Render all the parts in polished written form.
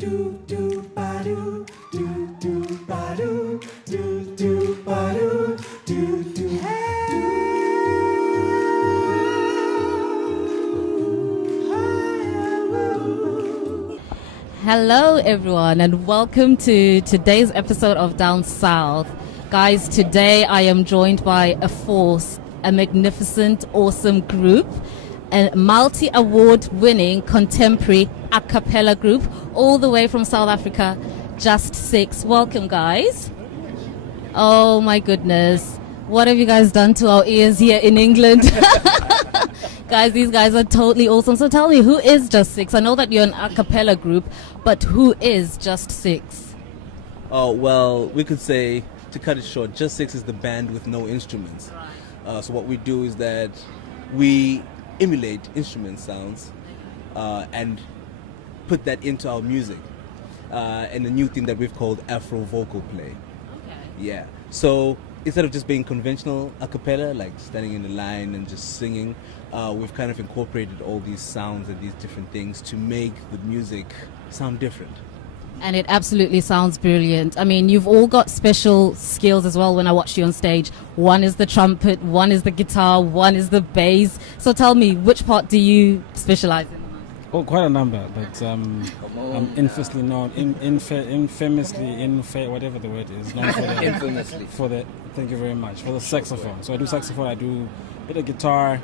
Hello everyone and welcome to today's episode of Down South. Guys, today I am joined by a force, a magnificent, awesome group, a multi-award winning contemporary a cappella group all the way from South Africa, Just Six. Welcome guys. Oh my goodness. What have you guys done to our ears here in England? Guys, these guys are totally awesome. So tell me, who is Just Six? I know that you're an a cappella group, but who is Just Six? Oh, well, we could say, to cut it short, Just Six is the band with no instruments. So what we do is that we emulate instrument sounds and put that into our music. And a new thing that we've called Afro vocal play. Okay. Yeah. So instead of just being conventional a cappella, like standing in a line and just singing, we've kind of incorporated all these sounds and these different things to make the music sound different. And it absolutely sounds brilliant. I mean, you've all got special skills as well when I watch you on stage. One is the trumpet, one is the guitar, one is the bass. So tell me, which part do you specialize in? Oh, quite a number, but I'm infamously known, whatever the word is, known for the, Infamously. Thank you very much, for the saxophone. So I do saxophone, I do a bit of guitar,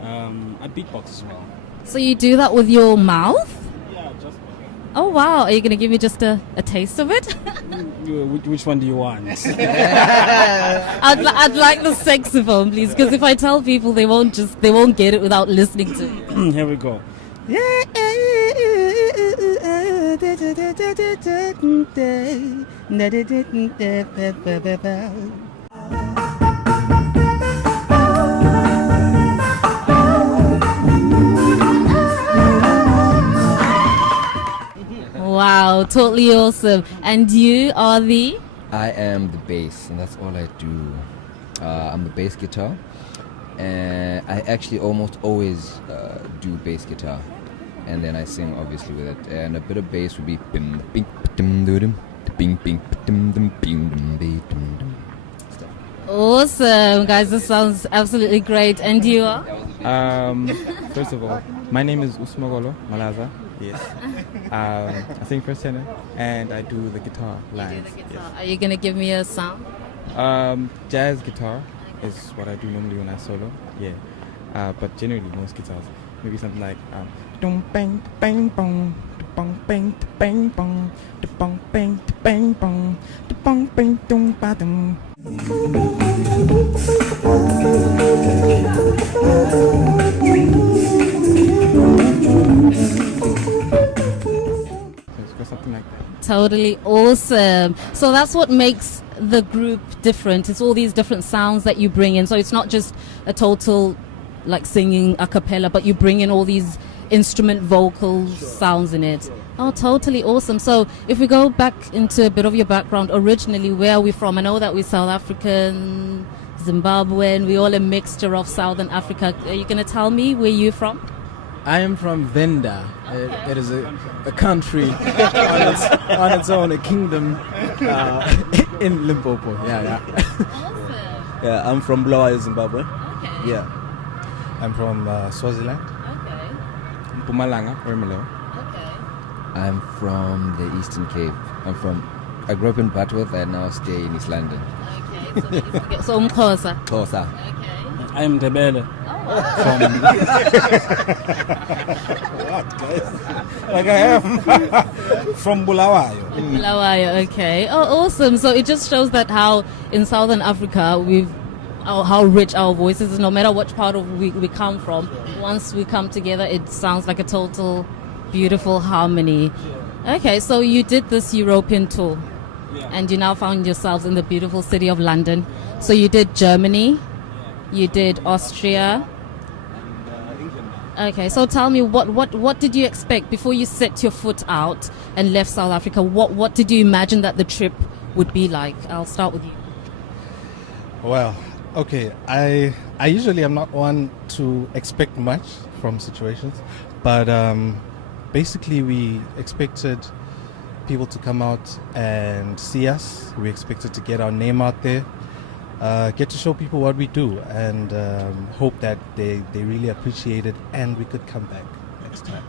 I beatbox as well. So you do that with your mouth? Yeah, just. Oh wow, are you going to give me just a taste of it? Which one do you want? I'd like the saxophone, please, because if I tell people, they won't get it without listening to it. Here we go. Wow, totally awesome. And you are the? I am the bass, and that's all I do. I'm the bass guitar, and I actually almost always do bass guitar, and then I sing obviously with it. And a bit of bass would be bing bing dum dum bing bing dum dum bing dum bing dum. Awesome, guys. This sounds absolutely great. And you are? First of all, my name is Usmagolo Malaza. Yes. I sing first tenor and I do the guitar lines. Yes. Are you going to give me a sound? Jazz guitar is what I do normally when I solo. Yeah. But generally most guitars, maybe something like dum bang bang bong, bong bang bang bong, bong bang bang bong, bong bang dum ba dum. Something like that. Totally awesome. So that's what makes the group different. It's all these different sounds that you bring in. So it's not just a total singing a cappella, but you bring in all these instrument vocal sounds in it. Oh, totally awesome. So if we go back into a bit of your background, originally, where are we from? I know that we're South African, Zimbabwean, we're all a mixture of Southern Africa. Are you going to tell me where you're from? I am from Venda. It is a country on its own, a kingdom in Limpopo. Yeah. Awesome. Yeah, I'm from Bulawayo, Zimbabwe. Okay. Yeah. I'm from Swaziland, Okay. Mpumalanga, Ermelo. Okay. I'm from the Eastern Cape. I grew up in Butterworth and now stay in East London. Okay. So Umxhosa. Xhosa. Okay. I am Ndebele. Like I am from Bulawayo. Bulawayo, okay. Oh, awesome. So it just shows that how in Southern Africa how rich our voices is, no matter which part of we come from. Once we come together, it sounds like a total beautiful harmony. Okay, so you did this European tour, and you now found yourselves in the beautiful city of London. So you did Germany, you did Austria. Okay, so tell me, what did you expect before you set your foot out and left South Africa? What did you imagine that the trip would be like? I'll start with you. Well, okay, I usually am not one to expect much from situations, but basically we expected people to come out and see us. We expected to get our name out there, get to show people what we do, and hope that they really appreciate it and we could come back next time.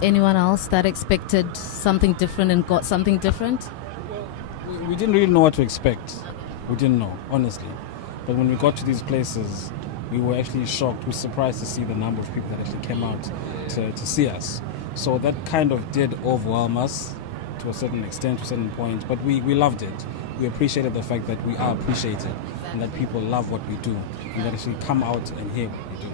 Anyone else that expected something different and got something different? We didn't really know what to expect. We didn't know, honestly. But when we got to these places, we were actually shocked. We were surprised to see the number of people that actually came out to see us. So that kind of did overwhelm us to a certain extent, to a certain point. But we loved it. We appreciated the fact that we are appreciated and that people love what we do and that actually come out and hear what we do.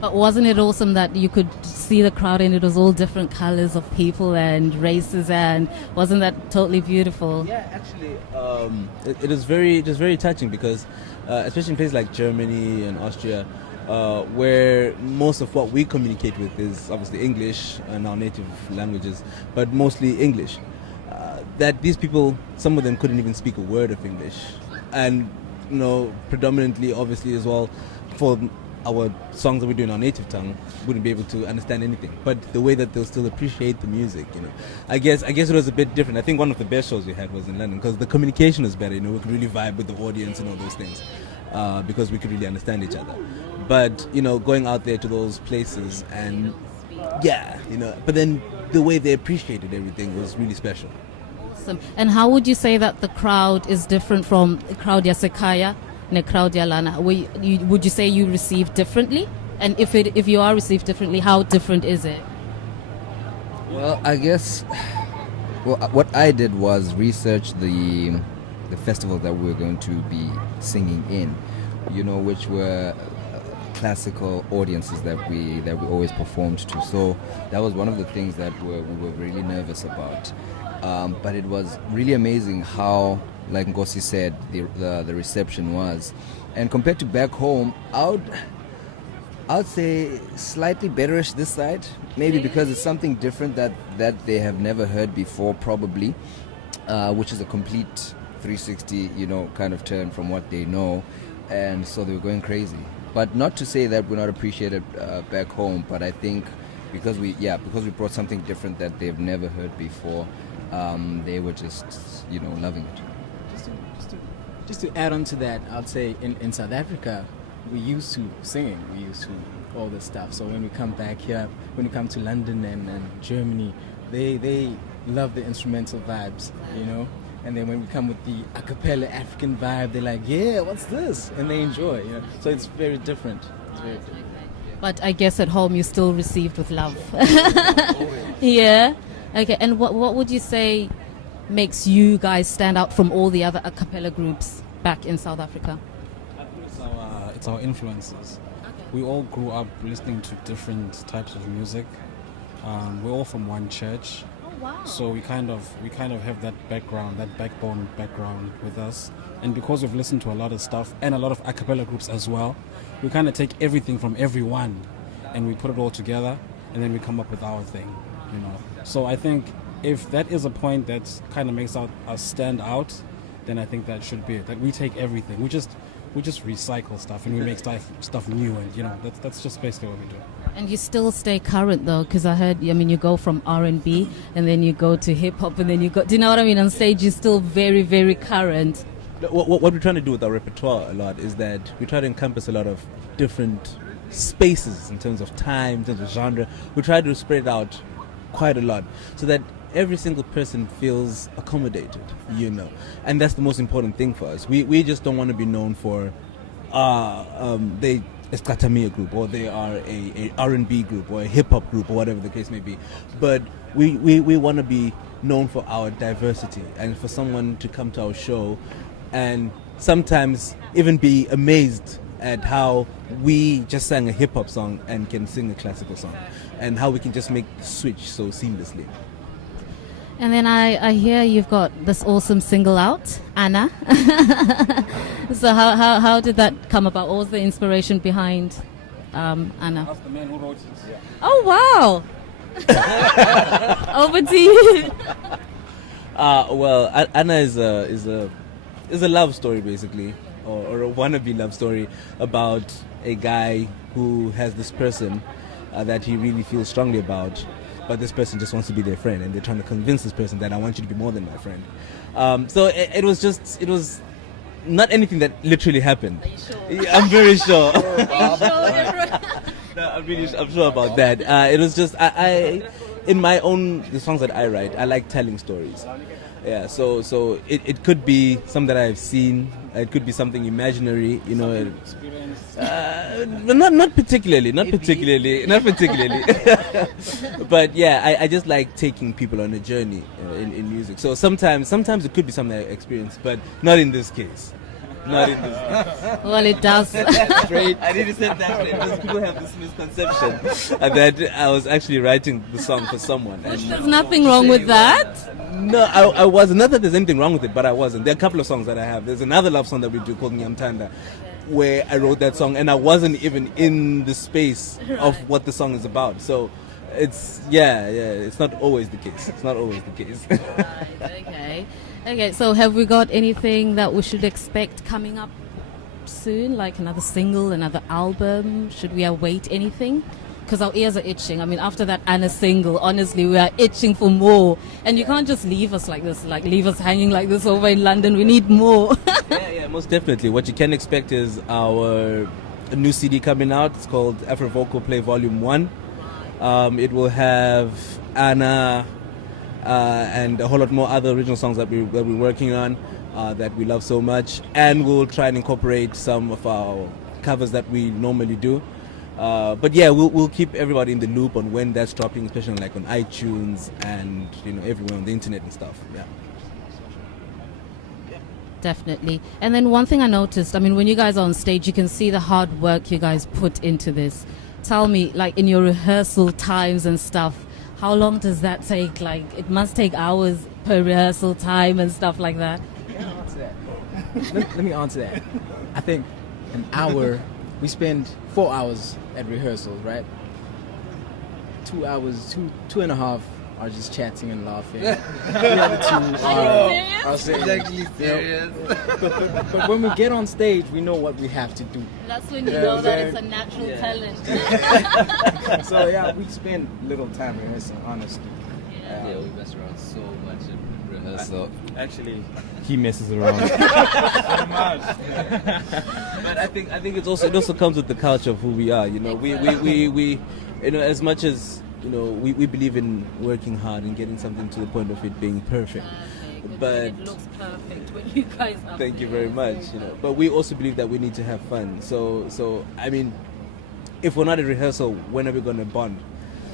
But wasn't it awesome that you could see the crowd and it was all different colors of people and races, and wasn't that totally beautiful? Yeah, actually, it is very touching because, especially in places like Germany and Austria, where most of what we communicate with is obviously English and our native languages, but mostly English. That these people, some of them couldn't even speak a word of English, and predominantly, obviously, as well, for our songs that we do in our native tongue, wouldn't be able to understand anything. But the way that they'll still appreciate the music, I guess it was a bit different. I think one of the best shows we had was in London because the communication was better. We could really vibe with the audience and all those things because we could really understand each other. But going out there to those places and but then the way they appreciated everything was really special. Awesome. And how would you say that the crowd is different from the crowd Yasekaya? Claudia Lana, would you say you receive differently? And if you are received differently, how different is it? Well, I guess what I did was research the festival that we were going to be singing in, which were classical audiences that we always performed to. So that was one of the things that we were really nervous about. But it was really amazing how, like Ngosi said, the reception was. And compared to back home, I'd say slightly betterish this side, maybe because it's something different that they have never heard before, probably, which is a complete 360, kind of turn from what they know. And so they were going crazy. But not to say that we're not appreciated back home, but I think because we brought something different that they've never heard before, they were just, loving it. Just to add on to that, I'd say in South Africa, we're used to singing, we're used to all this stuff. So when we come back here, when we come to London and Germany, they love the instrumental vibes, And then when we come with the a cappella African vibe, they're like, yeah, what's this? And they enjoy, So it's very different. It's very different. But I guess at home you're still received with love. Yeah. Okay. And what would you say makes you guys stand out from all the other a cappella groups back in South Africa? It's our influences. We all grew up listening to different types of music. We're all from one church. Wow. So we kind of have that background, that backbone background with us. And because we've listened to a lot of stuff and a lot of a cappella groups as well, we kind of take everything from everyone and we put it all together and then we come up with our thing, So I think if that is a point that kind of makes us stand out, then I think that should be it. That we take everything. We just recycle stuff and we make stuff new, and that's just basically what we do. And you still stay current though, because I heard, you go from R&B and then you go to hip hop and then you go, do you know what I mean? On stage, you're still very, very current. What we're trying to do with our repertoire a lot is that we try to encompass a lot of different spaces in terms of time, in terms of genre. We try to spread it out quite a lot so that every single person feels accommodated, and that's the most important thing for us. We just don't want to be known for they Escatamia group, or they are a R&B group or a hip hop group or whatever the case may be, but we want to be known for our diversity and for someone to come to our show and sometimes even be amazed at how we just sang a hip hop song and can sing a classical song, and how we can just make the switch so seamlessly. And then I hear you've got this awesome single out, Anna. So how did that come about? What was the inspiration behind Anna? That's the man who wrote it. Yeah. Oh wow! Over to you. Well, Anna is a love story basically, or a wannabe love story about a guy who has this person that he really feels strongly about, but this person just wants to be their friend, and they're trying to convince this person that I want you to be more than my friend. So it was not anything that literally happened. Are you sure? Yeah, I'm very sure. Are you sure? I'm sure about that. It was just I in the songs that I write, I like telling stories. Yeah, so it could be something that I've seen. It could be something imaginary, you know. Not particularly. But yeah, I just like taking people on a journey in music. So sometimes it could be something I experienced, but not in this case. Not in this case. Well, it does. Great. I need to say that because people have this misconception that I was actually writing the song for someone. And There's nothing wrong with that. no, I wasn't. Not that there's anything wrong with it, but I wasn't. There are a couple of songs that I have. There's another love song that we do called Nyamtanda, where I wrote that song and I wasn't even in the space of what the song is about. So it's it's not always the case. It's not always the case. Right, okay. So have we got anything that we should expect coming up soon, like another single, another album? Should we await anything? Because our ears are itching. I mean, after that Anna single, honestly, we are itching for more. And you can't just leave us like this, like leave us hanging like this over in London. We need more. Yeah, most definitely. What you can expect is our new CD coming out. It's called Afro Vocal Play Volume 1. It will have Anna and a whole lot more other original songs that we're working on that we love so much. And we'll try and incorporate some of our covers that we normally do. But yeah, we'll keep everybody in the loop on when that's dropping, especially like on iTunes and everywhere on the internet and stuff. Yeah. Definitely. And then one thing I noticed, I mean, when you guys are on stage, you can see the hard work you guys put into this. Tell me, like in your rehearsal times and stuff, how long does that take? Like, it must take hours per rehearsal time and stuff like that. Let me answer that. I think an hour, we spend 4 hours at rehearsals, right? 2 hours, two and a half are just chatting and laughing. The other 2 are singing. Exactly serious. But when we get on stage, we know what we have to do. That's when you Yeah, know that very- it's a natural talent. So yeah, we spend little time rehearsing, honestly. Yeah, we mess around so much in rehearsal. Actually, he messes around. But I think it also comes with the culture of who we are. We as much as we believe in working hard and getting something to the point of it being perfect. But it looks perfect when you guys are. thank you very much. But we also believe that we need to have fun. So I mean, if we're not at rehearsal, when are we going to bond?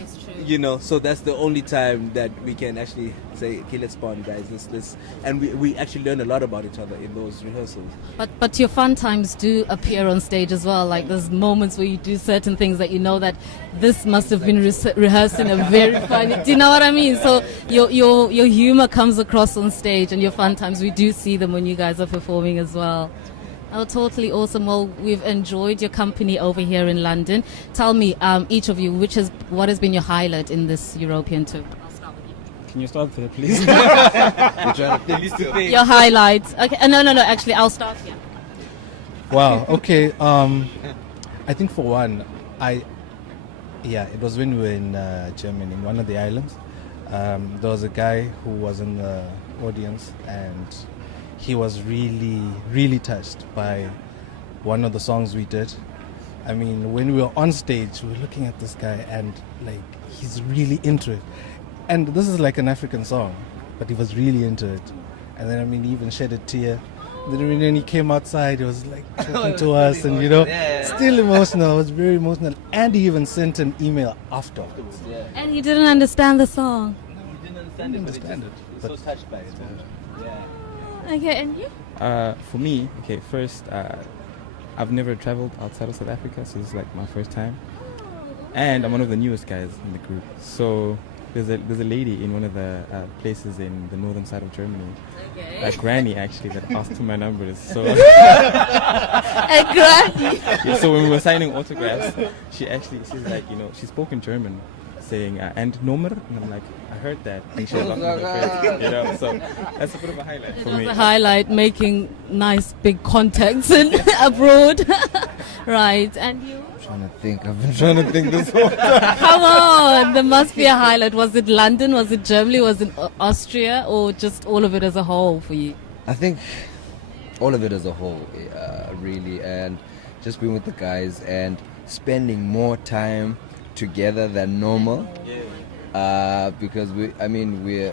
It's true. So that's the only time that we can actually say, okay, let's bond, guys. Let's and we actually learn a lot about each other in those rehearsals. But your fun times do appear on stage as well. Like there's moments where you do certain things that you know that this must have been rehearsed in a very funny. Do you know what I mean? So your humor comes across on stage, and your fun times, we do see them when you guys are performing as well. Oh, totally awesome. Well, we've enjoyed your company over here in London. Tell me, each of you, what has been your highlight in this European tour? I'll start with you. Can you start there, please? Your highlights. Okay. No. Actually, I'll start here. Wow. Okay. I think for one, it was when we were in Germany, in one of the islands. There was a guy who was in the audience, and he was really, really touched by one of the songs we did. I mean, when we were on stage, we were looking at this guy, and like he's really into it. And this is like an African song, but he was really into it. And then, I mean, he even shed a tear. Then when he came outside, he was like talking to us, and still emotional. It was very emotional. And he even sent an email afterwards. And he didn't understand the song. We didn't understand it. He was so touched by it. Yeah. Okay, and you? For me, first, I've never traveled outside of South Africa, so this is like my first time. And I'm one of the newest guys in the group. So there's a lady in one of the places in the northern side of Germany, a granny actually, that asked for my numbers. So A granny. yeah, so when we were signing autographs, she's like, she spoke in German. saying, and Nomer, and I'm like, I heard that. And she lost my face, you know, so that's a bit of a highlight for me. The highlight, making nice big contacts abroad. Right, and you? I've been trying to think this whole time. Come on, there must be a highlight. Was it London? Was it Germany? Was it Austria? Or just all of it as a whole for you? I think all of it as a whole, really, and just being with the guys and spending more time together than normal. Because we're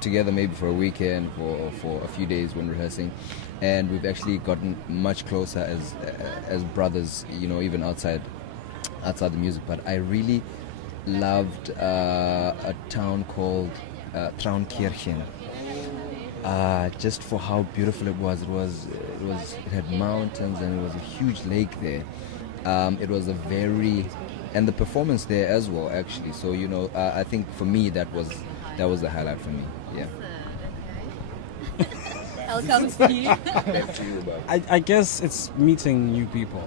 together maybe for a weekend, for a few days when rehearsing, and we've actually gotten much closer as brothers, you know, even outside the music. But I really loved a town called Traunkirchen. Just for how beautiful it was. It had mountains and it was a huge lake there. It was and the performance there as well, actually. So, you know, I think for me that was the highlight for me. Yeah. I'll come to you. Back to you, Bob. I guess it's meeting new people,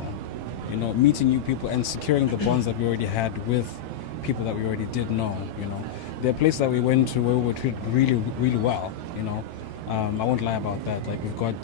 you know, and securing the bonds that we already had with people that we already did know, you know. There are places that we went to where we were treated really, really well, you know. I won't lie about that. Like we've got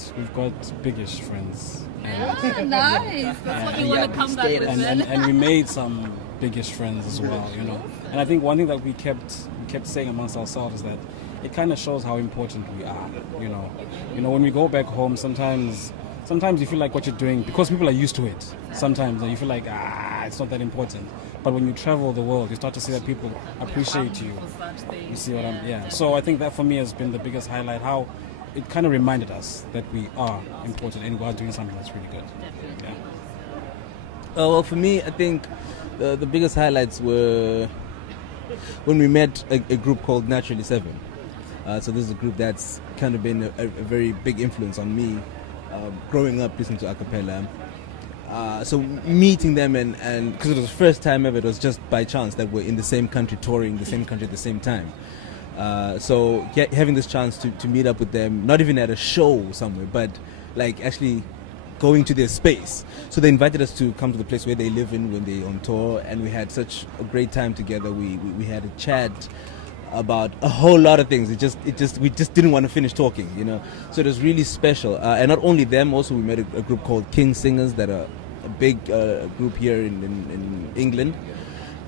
biggish friends. And, Nice. That's what you want to come back with. and we made some biggish friends as well, you know. And I think one thing that we kept saying amongst ourselves is that it kind of shows how important we are, you know. You know, when we go back home, sometimes you feel like what you're doing, because people are used to it, sometimes you feel like, it's not that important. But when you travel the world, you start to see that people appreciate you. You see what So I think that for me has been the biggest highlight, how it kind of reminded us that we are important and we are doing something that's really good. Yeah. Well, for me, I think the biggest highlights were when we met a group called Naturally Seven. So this is a group that's kind of been a very big influence on me growing up listening to a cappella. So meeting them and because it was the first time ever, it was just by chance that we're in the same country, touring the same country at the same time. So having this chance to meet up with them, not even at a show somewhere, but like actually going to their space. So they invited us to come to the place where they live in when they're on tour, and we had such a great time together. We had a chat about a whole lot of things. We just didn't want to finish talking, you know. So it was really special. And not only them, also we met a group called King Singers that are a big group here in England.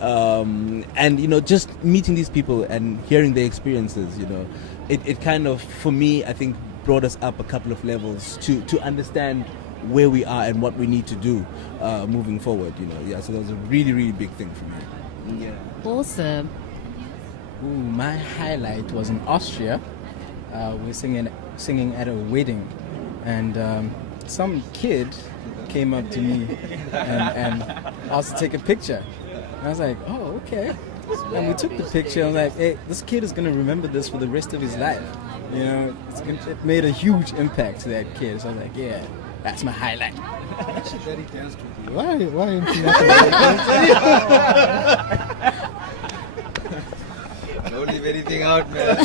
And you know, just meeting these people and hearing their experiences, you know, it kind of, for me, I think brought us up a couple of levels to understand where we are and what we need to do moving forward, you know. So that was a really, really big thing for me. Awesome. Ooh, my highlight was in Austria. We're singing at a wedding, and some kid came up to me and asked to take a picture. And I was like, oh, okay. And we took the picture. I was like, hey, this kid is going to remember this for the rest of his life. You know, it made a huge impact to that kid. So I was like, yeah, that's my highlight. Why Don't leave anything out, man.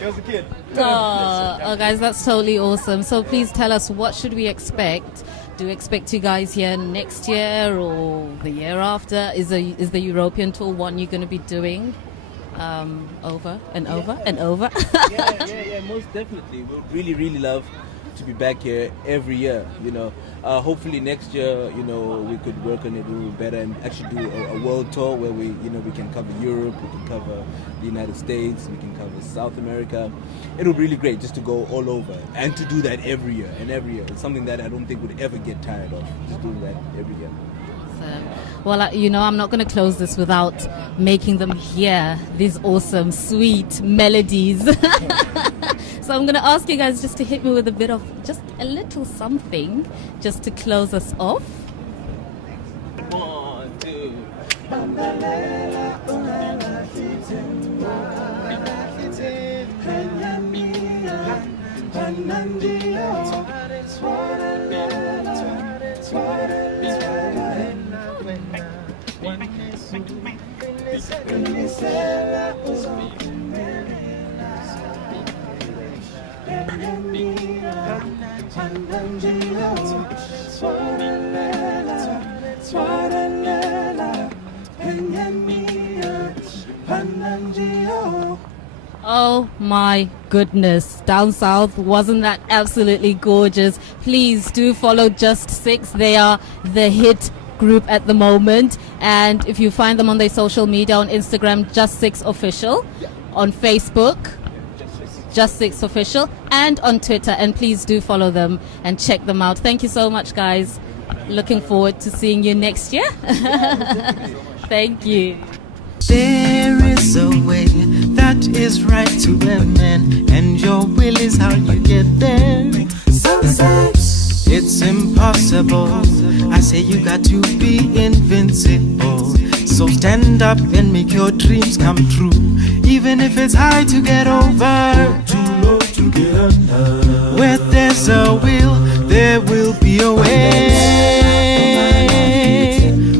Goes the kid. Oh, guys, that's totally awesome. So please tell us, what should we expect? Do we expect you guys here next year or the year after? Is the European tour one you're going to be doing over and over and over? yeah, most definitely. We'd really, really love to be back here every year, you know. Hopefully next year, you know, we could work on it a little better and actually do a world tour where we can cover Europe, we can cover the United States, we can cover South America. It would be really great just to go all over and to do that every year and every year. It's something that I don't think we'd ever get tired of, just doing that every year. Well, you know, I'm not going to close this without making them hear these awesome, sweet melodies. So I'm going to ask you guys just to hit me with a bit of just a little something just to close us off. 1, 2. Swirling Oh my goodness. Down South, wasn't that absolutely gorgeous? Please do follow Just Six. They are the hit group at the moment. And if you find them on their social media, on Instagram, Just Six Official, on Facebook, Just Six Official, and on Twitter. And please do follow them and check them out. Thank you so much, guys. Looking forward to seeing you next year. Thank you. There is a way that is right to a man, and your will is how you get there. It's impossible. I say you got to be invincible. So stand up and make your dreams come true. Even if it's hard to get over, too low to get under. Where there's a will, there will be a way.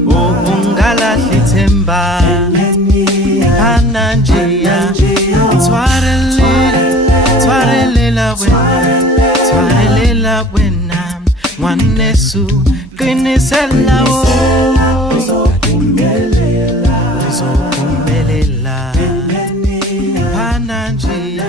Oh, ungala litemba. Pananjia, twarelela wena, mwanesu, qinisela uzokumelela. Pananjia,